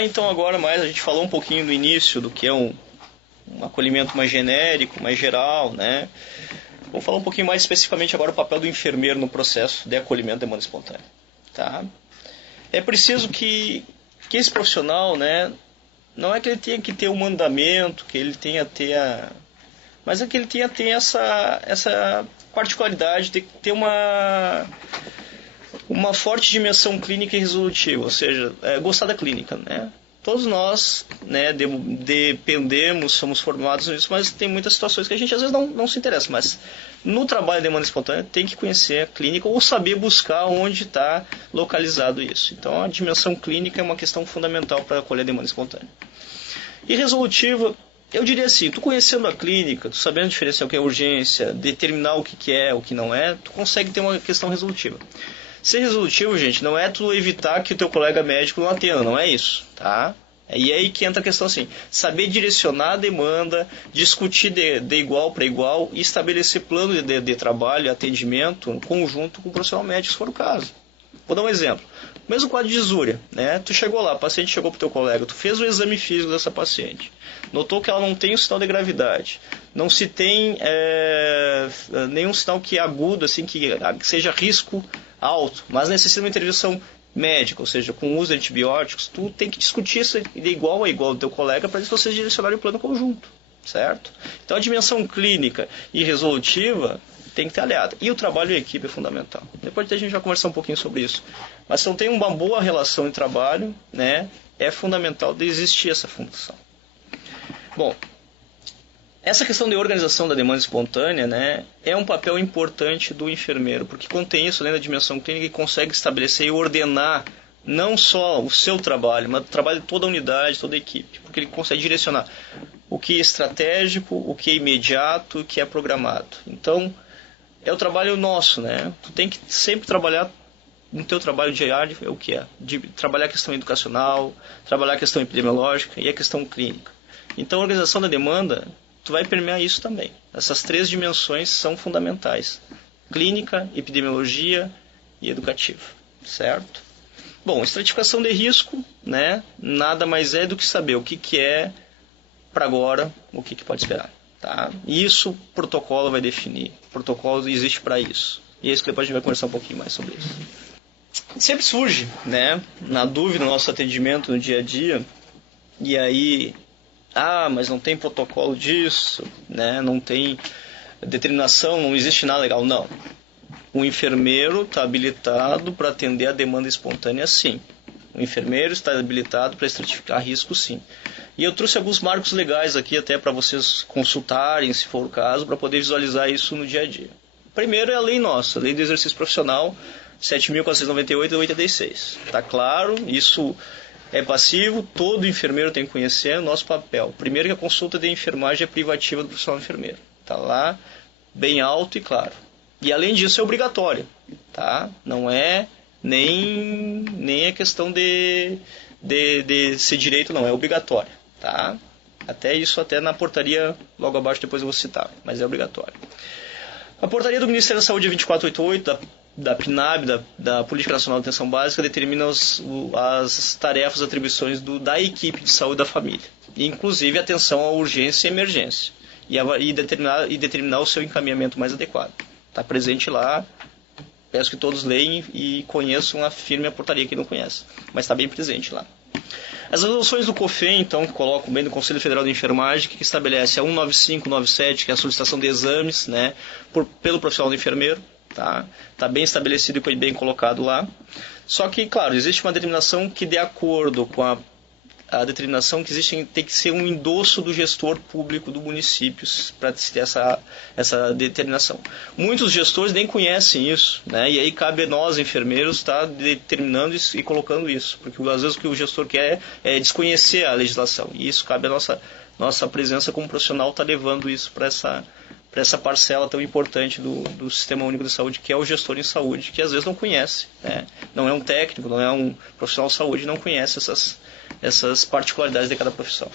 falar então agora mais, a gente falou um pouquinho no início do que é um acolhimento mais genérico, mais geral, né? Vou falar um pouquinho mais especificamente agora o papel do enfermeiro no processo de acolhimento de demanda espontânea, tá? É preciso que esse profissional, né, não é que ele tenha que ter um mandamento, que ele tenha mas é que ele tenha essa particularidade de ter uma forte dimensão clínica e resolutiva, ou seja, gostar da clínica, né? Todos nós, né, dependemos, somos formados nisso, mas tem muitas situações que a gente às vezes não se interessa. Mas no trabalho de demanda espontânea tem que conhecer a clínica ou saber buscar onde está localizado isso. Então a dimensão clínica é uma questão fundamental para acolher a demanda espontânea. E resolutiva, eu diria assim, tu conhecendo a clínica, tu sabendo diferenciar o que é urgência, determinar o que é, o que não é, tu consegue ter uma questão resolutiva. Ser resolutivo, gente, não é tu evitar que o teu colega médico não atenda, não é isso, tá? E aí que entra a questão assim, saber direcionar a demanda, discutir de igual para igual e estabelecer plano de trabalho, atendimento, em conjunto com o profissional médico, se for o caso. Vou dar um exemplo. Mesmo quadro de disúria, né? Tu chegou lá, o paciente chegou para o teu colega, tu fez o exame físico dessa paciente, notou que ela não tem o sinal de gravidade, não se tem nenhum sinal que é agudo, assim, que seja risco alto, mas necessita de uma intervenção médica, ou seja, com o uso de antibióticos, tu tem que discutir isso de igual a igual do teu colega para vocês direcionarem o plano conjunto, certo? Então a dimensão clínica e resolutiva tem que ter aliada. E o trabalho em equipe é fundamental. Depois a gente vai conversar um pouquinho sobre isso. Mas se não tem uma boa relação de trabalho, né, é fundamental de existir essa função. Bom, essa questão de organização da demanda espontânea, né, é um papel importante do enfermeiro, porque quando tem isso, além da dimensão clínica, ele consegue estabelecer e ordenar não só o seu trabalho, mas o trabalho de toda a unidade, toda a equipe, porque ele consegue direcionar o que é estratégico, o que é imediato, o que é programado. Então, é o trabalho nosso, né? Tu tem que sempre trabalhar no teu trabalho diário, é o que é? De trabalhar a questão educacional, trabalhar a questão epidemiológica e a questão clínica. Então, a organização da demanda, tu vai permear isso também. Essas três dimensões são fundamentais. Clínica, epidemiologia e educativa, certo? Bom, estratificação de risco, né? Nada mais é do que saber o que é para agora, o que pode esperar. Tá? E isso o protocolo vai definir. O protocolo existe para isso. E é isso que depois a gente vai conversar um pouquinho mais sobre isso. Sempre surge, né, na dúvida no nosso atendimento no dia a dia, e aí, mas não tem protocolo disso, né, não tem determinação, não existe nada legal. Não. O enfermeiro está habilitado para atender a demanda espontânea, sim. O enfermeiro está habilitado para estratificar risco, sim. E eu trouxe alguns marcos legais aqui até para vocês consultarem, se for o caso, para poder visualizar isso no dia a dia. Primeiro é a lei nossa, a lei do exercício profissional 7.498 de 86. Está claro, isso é passivo, todo enfermeiro tem que conhecer o nosso papel. Primeiro que a consulta de enfermagem é privativa do profissional enfermeiro. Está lá, bem alto e claro. E além disso é obrigatória, tá? Não é nem a questão de ser direito, não, é obrigatória. Tá? Até isso, até na portaria, logo abaixo, depois eu vou citar, mas é obrigatório. A portaria do Ministério da Saúde 2488, da PNAB, da Política Nacional de Atenção Básica, determina as tarefas e atribuições da equipe de saúde da família, inclusive atenção à urgência e emergência, e determinar o seu encaminhamento mais adequado. Está presente lá, peço que todos leiam e conheçam a firme a portaria que não conhece, mas está bem presente lá. As resoluções do COFEN, então, que colocam bem do Conselho Federal de Enfermagem, que estabelece a 19597, que é a solicitação de exames, né, pelo profissional do enfermeiro, tá? Está bem estabelecido e bem colocado lá. Só que, claro, existe uma determinação que, de acordo com a determinação que existe, tem que ser um endosso do gestor público do município para ter essa determinação. Muitos gestores nem conhecem isso, né? E aí cabe a nós, enfermeiros, estar determinando isso e colocando isso, porque às vezes o que o gestor quer é desconhecer a legislação, e isso cabe a nossa presença como profissional estar levando isso para essa parcela tão importante do Sistema Único de Saúde, que é o gestor em saúde, que às vezes não conhece, né? Não é um técnico, não é um profissional de saúde, não conhece essas particularidades de cada profissão.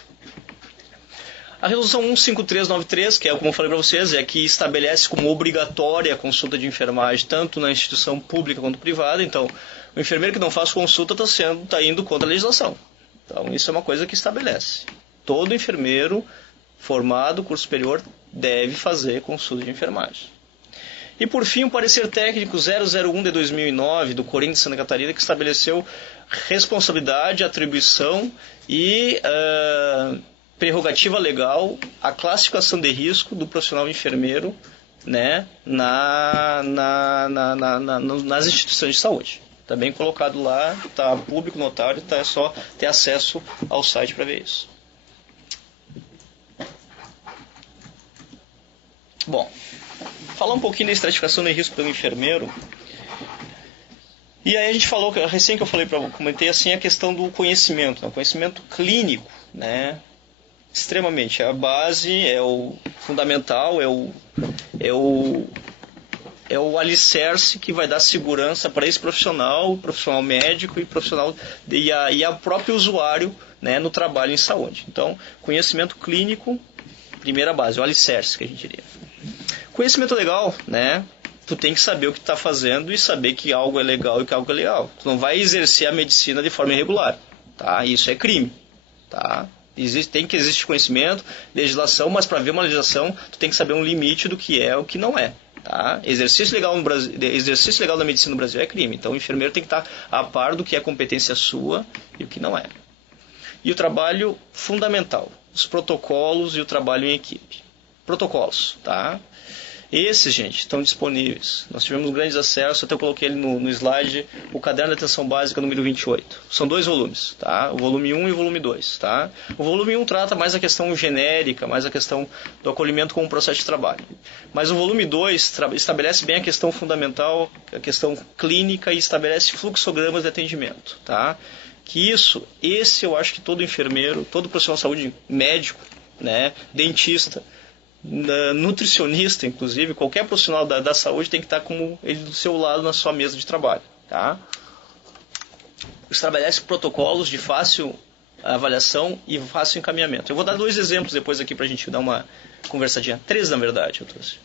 A resolução 15393, que é como eu falei para vocês, é que estabelece como obrigatória a consulta de enfermagem, tanto na instituição pública quanto privada. Então, o enfermeiro que não faz consulta está indo contra a legislação. Então, isso é uma coisa que estabelece. Todo enfermeiro formado, curso superior, deve fazer consulta de enfermagem. E, por fim, o parecer técnico 001 de 2009 do Corém de Santa Catarina, que estabeleceu responsabilidade, atribuição e prerrogativa legal, a classificação de risco do profissional enfermeiro, né, nas instituições de saúde. Está bem colocado lá, está público, notário, é só ter acesso ao site para ver isso. Bom, falar um pouquinho da estratificação de risco pelo enfermeiro. E aí a gente falou, recém que eu comentei assim, a questão do conhecimento, né? O conhecimento clínico, né? Extremamente, é a base, é o fundamental, é o alicerce que vai dar segurança para esse profissional, o profissional médico e a próprio usuário, né, no trabalho em saúde. Então, conhecimento clínico, primeira base, o alicerce que a gente diria. Conhecimento legal, né? Tu tem que saber o que tu está fazendo e saber que algo é legal e que algo é legal. Tu não vai exercer a medicina de forma irregular, tá? Isso é crime, tá? Tem que existir conhecimento, legislação, mas para ver uma legislação, tu tem que saber um limite do que é e o que não é. Tá? Exercício legal da medicina no Brasil é crime. Então o enfermeiro tem que estar a par do que é competência sua e o que não é. E o trabalho fundamental, os protocolos e o trabalho em equipe. Protocolos, tá? Esses, gente, estão disponíveis. Nós tivemos grandes acessos, até eu coloquei ele no slide, o Caderno de Atenção Básica número 28. São 2 volumes, tá? O volume 1 e o volume 2, tá? O volume 1 trata mais a questão genérica, mais a questão do acolhimento como processo de trabalho. Mas o volume 2 estabelece bem a questão fundamental, a questão clínica e estabelece fluxogramas de atendimento, tá? Esse eu acho que todo enfermeiro, todo profissional de saúde, médico, né, dentista, nutricionista, inclusive, qualquer profissional da saúde tem que estar com ele do seu lado na sua mesa de trabalho, tá? Estabelece protocolos de fácil avaliação e fácil encaminhamento. Eu vou dar 2 exemplos depois aqui para a gente dar uma conversadinha. 3, na verdade, eu trouxe.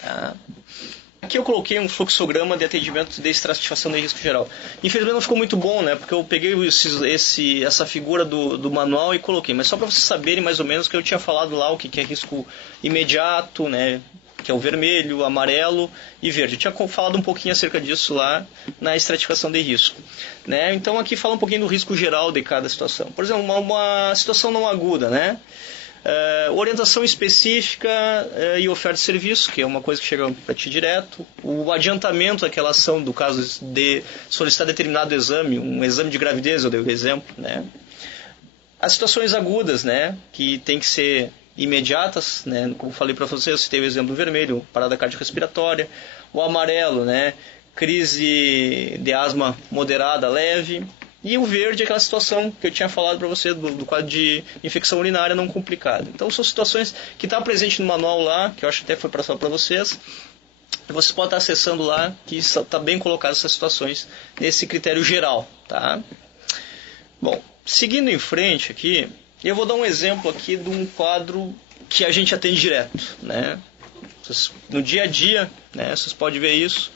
Tá? Aqui eu coloquei um fluxograma de atendimento de estratificação de risco geral. Infelizmente não ficou muito bom, né? Porque eu peguei essa figura do manual e coloquei. Mas só para vocês saberem mais ou menos que eu tinha falado lá o que é risco imediato, né? Que é o vermelho, amarelo e verde. Eu tinha falado um pouquinho acerca disso lá na estratificação de risco, né? Então aqui fala um pouquinho do risco geral de cada situação. Por exemplo, uma situação não aguda, né? Orientação específica e oferta de serviço, que é uma coisa que chega para ti direto. O adiantamento daquela ação, do caso de solicitar determinado exame, um exame de gravidez, eu dei o exemplo, né? As situações agudas, né, que tem que ser imediatas, né, como falei para vocês, eu citei o exemplo do vermelho, parada cardiorrespiratória. O amarelo, né, crise de asma moderada, leve. E o verde é aquela situação que eu tinha falado para você do quadro de infecção urinária não complicada. Então são situações que estão presentes no manual lá, que eu acho que até foi passado para vocês. Você pode estar acessando lá, que está bem colocado essas situações nesse critério geral, tá? Bom, seguindo em frente aqui, eu vou dar um exemplo aqui de um quadro que a gente atende direto, né? No dia a dia, né, vocês podem ver isso.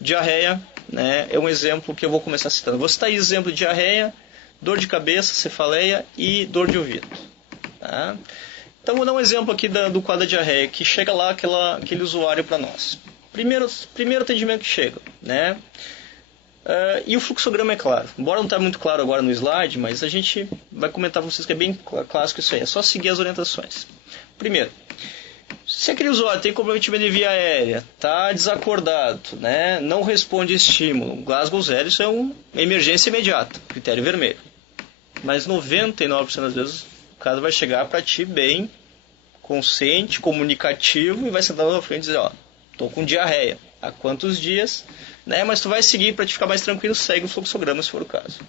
Diarreia, né, é um exemplo que eu vou começar citando. Vou citar aí exemplo de diarreia, dor de cabeça, cefaleia e dor de ouvido. Tá? Então vou dar um exemplo aqui do quadro da diarreia, que chega lá aquele usuário para nós. Primeiro atendimento que chega, né? E o fluxograma é claro. Embora não esteja muito claro agora no slide, mas a gente vai comentar para vocês que é bem clássico isso aí. É só seguir as orientações. Primeiro, se aquele usuário tem comprometimento de via aérea, está desacordado, né, não responde estímulo, Glasgow 0, isso é uma emergência imediata, critério vermelho. Mas 99% das vezes o caso vai chegar para ti bem consciente, comunicativo e vai sentar na frente e dizer, ó, tô com diarreia, há quantos dias, né, mas tu vai seguir para te ficar mais tranquilo, segue o fluxograma se for o caso.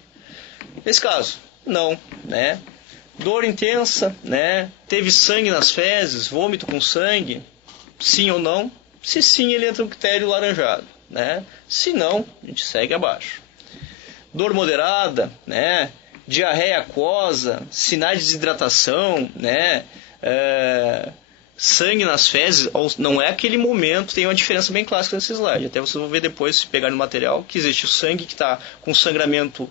Nesse caso, não, né? Dor intensa, né? Teve sangue nas fezes, vômito com sangue, sim ou não? Se sim, ele entra no critério laranjado, né? Se não, a gente segue abaixo. Dor moderada, né? Diarreia aquosa, sinais de desidratação, né? Sangue nas fezes, não é aquele momento, tem uma diferença bem clássica nesse slide. Até vocês vão ver depois, se pegar no material, que existe o sangue que está com sangramento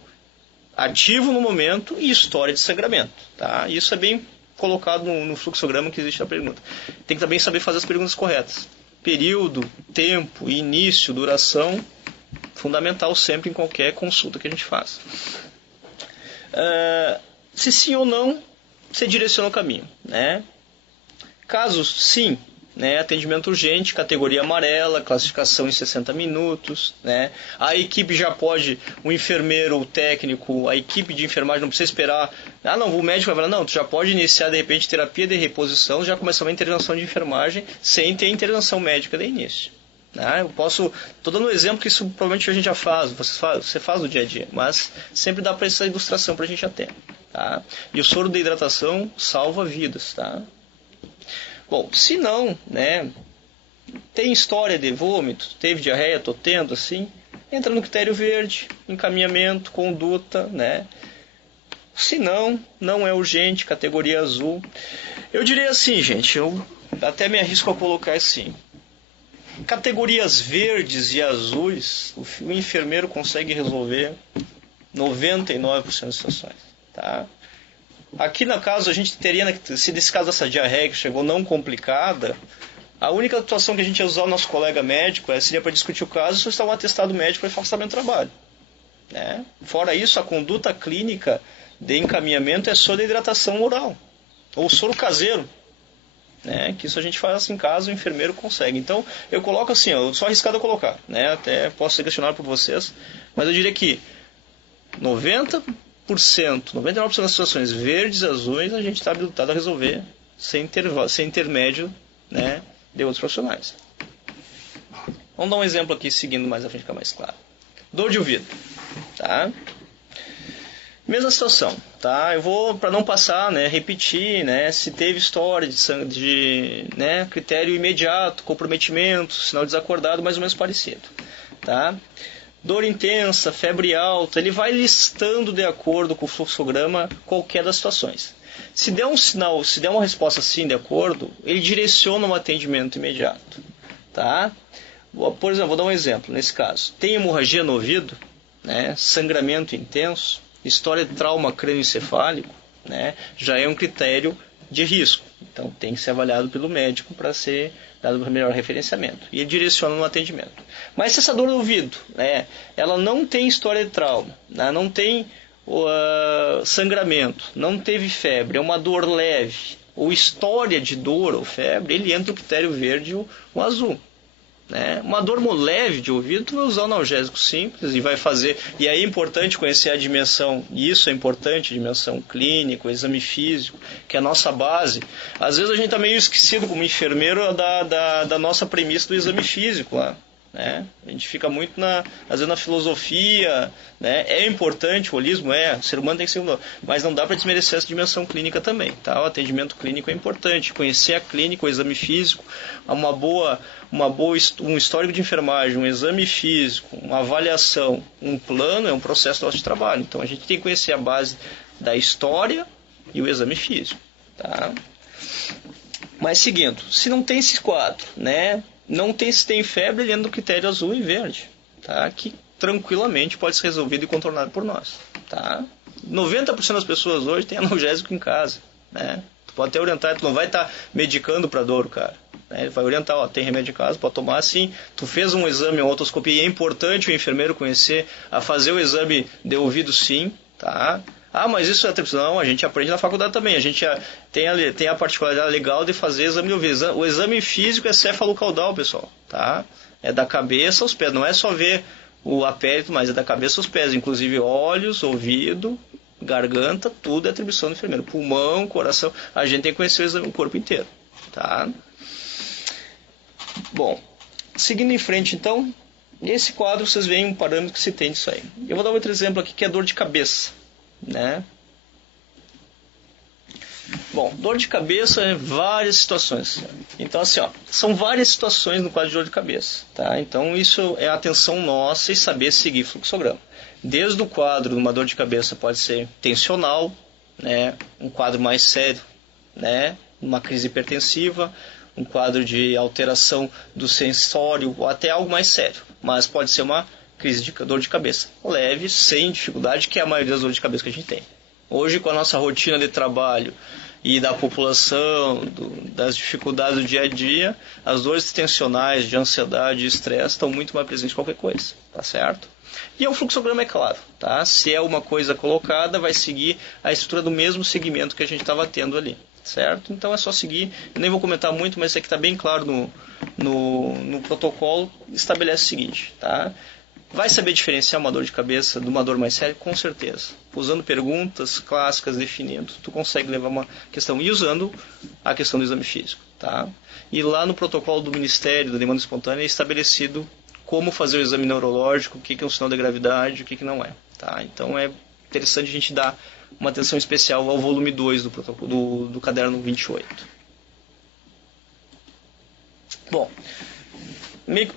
ativo no momento e história de sangramento. Tá? Isso é bem colocado no fluxograma que existe na pergunta. Tem que também saber fazer as perguntas corretas. Período, tempo, início, duração, fundamental sempre em qualquer consulta que a gente faz. Se sim ou não, você direciona o caminho. Né? Caso sim, né, atendimento urgente, categoria amarela, classificação em 60 minutos. Né? A equipe já pode, o enfermeiro, o técnico, a equipe de enfermagem não precisa esperar. Não, o médico vai falar, não, tu já pode iniciar de repente terapia de reposição, já começar uma intervenção de enfermagem sem ter intervenção médica de início. Eu estou dando um exemplo que isso provavelmente a gente já faz, você faz no dia a dia, mas sempre dá para essa ilustração para a gente já ter. Tá? E o soro de hidratação salva vidas. Tá? Bom, se não, né, tem história de vômito, teve diarreia, estou tendo, assim, entra no critério verde, encaminhamento, conduta, né? Se não, não é urgente, categoria azul. Eu diria assim, gente, eu até me arrisco a colocar assim. Categorias verdes e azuis, o enfermeiro consegue resolver 99% das situações, tá? Aqui no caso, a gente teria, se nesse caso essa diarreia que chegou não complicada, a única situação que a gente ia usar o nosso colega médico seria para discutir o caso e solicitar um atestado médico para afastamento do trabalho. Né? Fora isso, a conduta clínica de encaminhamento é soro de hidratação oral, ou soro caseiro. Né? Que isso a gente faz em casa, o enfermeiro consegue. Então, eu coloco assim, eu sou arriscado a colocar, né? Até posso ser questionado por vocês, mas eu diria que 99% das situações verdes e azuis a gente está habilitado a resolver sem intermédio, né, de outros profissionais. Vamos dar um exemplo aqui, seguindo mais à frente, ficar mais claro. Dor de ouvido. Tá? Mesma situação. Tá? Eu vou, para não passar, né, repetir, né, se teve história de né, critério imediato, comprometimento, sinal desacordado, mais ou menos parecido. Tá? Dor intensa, febre alta, ele vai listando de acordo com o fluxograma qualquer das situações. Se der um sinal, se der uma resposta assim de acordo, ele direciona um atendimento imediato. Tá? Por exemplo, vou dar um exemplo nesse caso. Tem hemorragia no ouvido, né, sangramento intenso, história de trauma crânioencefálico, né, já é um critério de risco. Então tem que ser avaliado pelo médico para ser dado o melhor referenciamento. E ele direciona no atendimento. Mas se essa dor do ouvido, né, ela não tem história de trauma, né, não tem sangramento, não teve febre, é uma dor leve, ou história de dor ou febre, ele entra no critério verde ou o azul. Né? Uma dor leve de ouvido, tu vai usar um analgésico simples e vai fazer. E aí é importante conhecer a dimensão, e isso é importante, a dimensão clínica, o exame físico, que é a nossa base. Às vezes a gente está meio esquecido como enfermeiro da nossa premissa do exame físico lá. Né? A gente fica muito às vezes na filosofia, né? É importante, o holismo o ser humano tem que ser mas não dá para desmerecer essa dimensão clínica também, tá? O atendimento clínico é importante, conhecer a clínica, o exame físico, um histórico de enfermagem, um exame físico, uma avaliação, um plano é um processo nosso de trabalho, então a gente tem que conhecer a base da história e o exame físico, tá? Mas seguindo, se não tem esses quatro, né? Não tem, se tem febre, ele entra no critério azul e verde, tá? Que tranquilamente pode ser resolvido e contornado por nós. Tá? 90% das pessoas hoje têm analgésico em casa. Né? Tu pode até orientar, tu não vai estar medicando para dor, cara. Né? Ele vai orientar, tem remédio em casa, pode tomar assim. Tu fez um exame, uma otoscopia, e é importante o enfermeiro conhecer a fazer o exame de ouvido sim, tá? Mas isso é atribuição. Não, a gente aprende na faculdade também. A gente tem a particularidade legal de fazer exame de ouvido. O exame físico é cefalocaudal, pessoal. Tá? É da cabeça aos pés. Não é só ver a pele, mas é da cabeça aos pés. Inclusive olhos, ouvido, garganta, tudo é atribuição do enfermeiro. Pulmão, coração. A gente tem que conhecer o corpo inteiro. Tá? Bom, seguindo em frente, então, nesse quadro vocês veem um parâmetro que se tem disso aí. Eu vou dar outro exemplo aqui que é dor de cabeça. Né? Bom, dor de cabeça em várias situações. Então assim, são várias situações no quadro de dor de cabeça, tá? Então isso é a atenção nossa e saber seguir fluxograma. Desde o quadro de uma dor de cabeça pode ser tensional, né? Um quadro mais sério, né? Uma crise hipertensiva, um quadro de alteração do sensório ou até algo mais sério. Mas pode ser uma crise de dor de cabeça leve, sem dificuldade, que é a maioria das dores de cabeça que a gente tem. Hoje, com a nossa rotina de trabalho e da população, das dificuldades do dia a dia, as dores tensionais, de ansiedade e estresse estão muito mais presentes que qualquer coisa, tá certo? E o fluxograma é claro, tá? Se é uma coisa colocada, vai seguir a estrutura do mesmo segmento que a gente estava tendo ali, certo? Então é só seguir, eu nem vou comentar muito, mas isso aqui está bem claro no protocolo, estabelece o seguinte, tá? Vai saber diferenciar uma dor de cabeça de uma dor mais séria? Com certeza. Usando perguntas clássicas, definindo, tu consegue levar uma questão. E usando a questão do exame físico, tá? E lá no protocolo do Ministério da Demanda Espontânea é estabelecido como fazer o exame neurológico, o que é um sinal de gravidade, o que não é, tá? Então é interessante a gente dar uma atenção especial ao volume 2 do protocolo, do caderno 28. Bom, meio que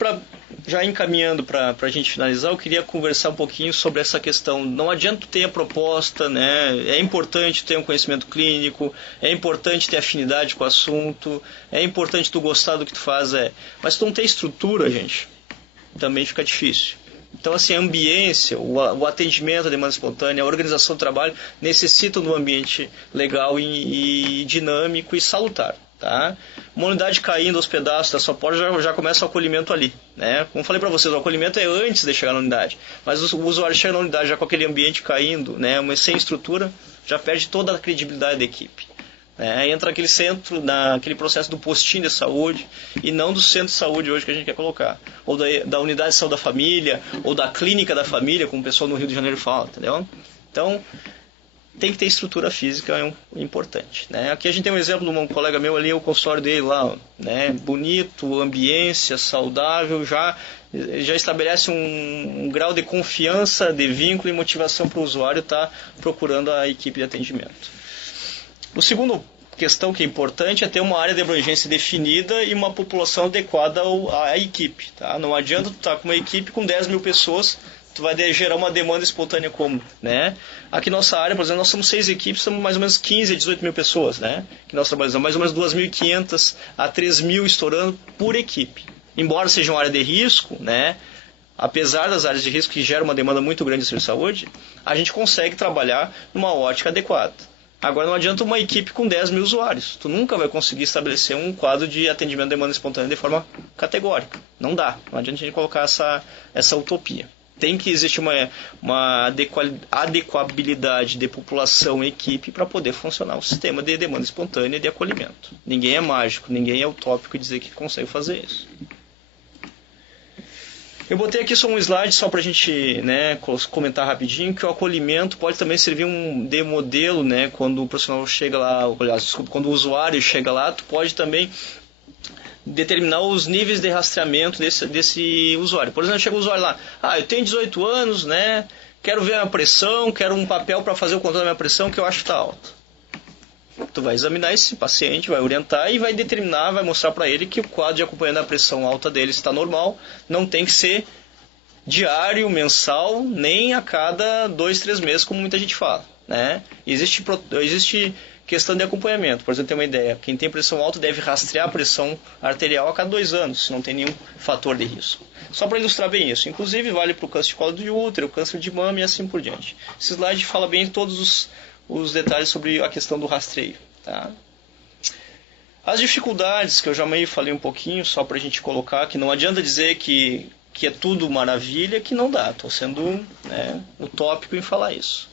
já encaminhando para a gente finalizar, eu queria conversar um pouquinho sobre essa questão. Não adianta ter a proposta, né? É importante ter um conhecimento clínico, é importante ter afinidade com o assunto, é importante tu gostar do que tu faz, mas tu não tem estrutura, gente, também fica difícil. Então, assim, a ambiência, o atendimento à demanda espontânea, a organização do trabalho necessitam de um ambiente legal e dinâmico e salutar. Tá? Uma unidade caindo aos pedaços da sua porta já começa o acolhimento ali, né? Como falei para vocês, o acolhimento é antes de chegar na unidade, mas o usuário chega na unidade já com aquele ambiente caindo, né? Mas sem estrutura, já perde toda a credibilidade da equipe, né? Entra naquele centro, naquele processo do postinho de saúde e não do centro de saúde hoje que a gente quer colocar, ou da unidade de saúde da família, ou da clínica da família, como o pessoal no Rio de Janeiro fala, entendeu? Então, tem que ter estrutura física, importante, né? Aqui a gente tem um exemplo de um colega meu ali, o consultório dele lá, né? Bonito, ambiência, saudável, já estabelece um grau de confiança, de vínculo e motivação para o usuário estar procurando a equipe de atendimento. O segundo questão que é importante é ter uma área de abrangência definida e uma população adequada à equipe, tá? Não adianta tu estar com uma equipe com 10 mil pessoas, tu vai gerar uma demanda espontânea como, né? Aqui nossa área, por exemplo, nós somos 6 equipes, somos mais ou menos 15 a 18 mil pessoas, né? Que nós trabalhamos, mais ou menos 2.500 a 3.000 estourando por equipe. Embora seja uma área de risco, né? Apesar das áreas de risco que geram uma demanda muito grande de serviço de saúde, a gente consegue trabalhar numa ótica adequada. Agora não adianta uma equipe com 10 mil usuários. Tu nunca vai conseguir estabelecer um quadro de atendimento de demanda espontânea de forma categórica. Não dá. Não adianta a gente colocar essa utopia. Tem que existir uma adequabilidade de população e equipe para poder funcionar o sistema de demanda espontânea e de acolhimento. Ninguém é mágico, ninguém é utópico dizer que consegue fazer isso. Eu botei aqui só um slide só para a gente, né, comentar rapidinho que o acolhimento pode também servir de modelo, né, quando o profissional chega lá, quando o usuário chega lá, tu pode também determinar os níveis de rastreamento desse usuário. Por exemplo, chega o usuário lá, eu tenho 18 anos, né, quero ver a minha pressão, quero um papel para fazer o controle da minha pressão que eu acho que está alta. Tu vai examinar esse paciente, vai orientar e vai determinar, vai mostrar para ele que o quadro de acompanhamento da pressão alta dele está normal, não tem que ser diário, mensal, nem a cada 2, 3 meses, como muita gente fala, né? Existe questão de acompanhamento. Por exemplo, tem uma ideia, quem tem pressão alta deve rastrear a pressão arterial a cada 2 anos, se não tem nenhum fator de risco. Só para ilustrar bem isso. Inclusive vale para o câncer de colo de útero, o câncer de mama e assim por diante. Esse slide fala bem todos os detalhes sobre a questão do rastreio. Tá? As dificuldades, que eu já meio falei um pouquinho, só para a gente colocar, que não adianta dizer que é tudo maravilha, que não dá. Estou sendo, né, utópico em falar isso.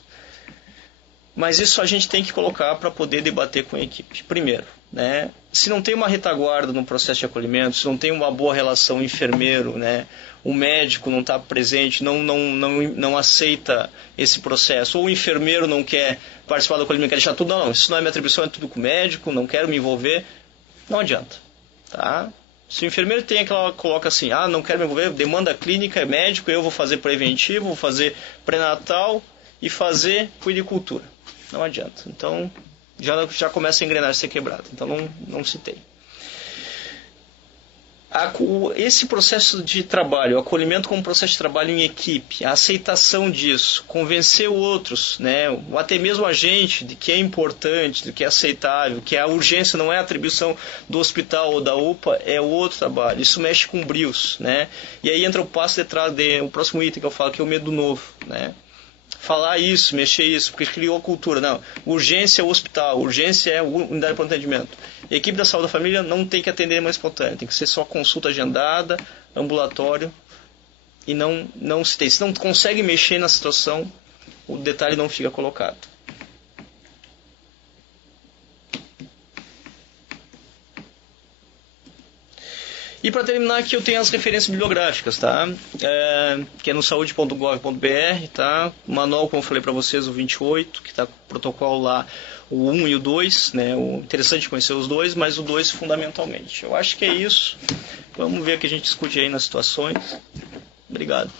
Mas isso a gente tem que colocar para poder debater com a equipe. Primeiro, né, se não tem uma retaguarda no processo de acolhimento, se não tem uma boa relação enfermeiro, né, o médico não está presente, não aceita esse processo, ou o enfermeiro não quer participar do acolhimento, quer deixar tudo, não, isso não é minha atribuição, é tudo com o médico, não quero me envolver, não adianta. Tá? Se o enfermeiro coloca assim, não quero me envolver, demanda clínica, é médico, eu vou fazer preventivo, vou fazer pré-natal e fazer puericultura. Não adianta. Então, já começa a engrenagem a ser quebrada. Então, não se tem. Esse processo de trabalho, o acolhimento como processo de trabalho em equipe, a aceitação disso, convencer outros, né, ou até mesmo a gente de que é importante, de que é aceitável, que a urgência não é a atribuição do hospital ou da UPA, é outro trabalho. Isso mexe com brios, né? E aí entra o passo detrás o próximo item que eu falo, que é o medo novo, né? Falar isso, mexer isso, porque criou a cultura. Não, urgência é o hospital, urgência é a unidade de pronto atendimento. A equipe da saúde da família não tem que atender demanda espontânea, tem que ser só consulta agendada, ambulatório, e não se tem. Se não consegue mexer na situação, o detalhe não fica colocado. E para terminar aqui eu tenho as referências bibliográficas, tá? Que é no saude.gov.br, tá? O manual, como eu falei para vocês, o 28, que está com o protocolo lá, o 1 e o 2, né? O interessante conhecer os dois, mas o 2 fundamentalmente. Eu acho que é isso. Vamos ver o que a gente discute aí nas situações. Obrigado.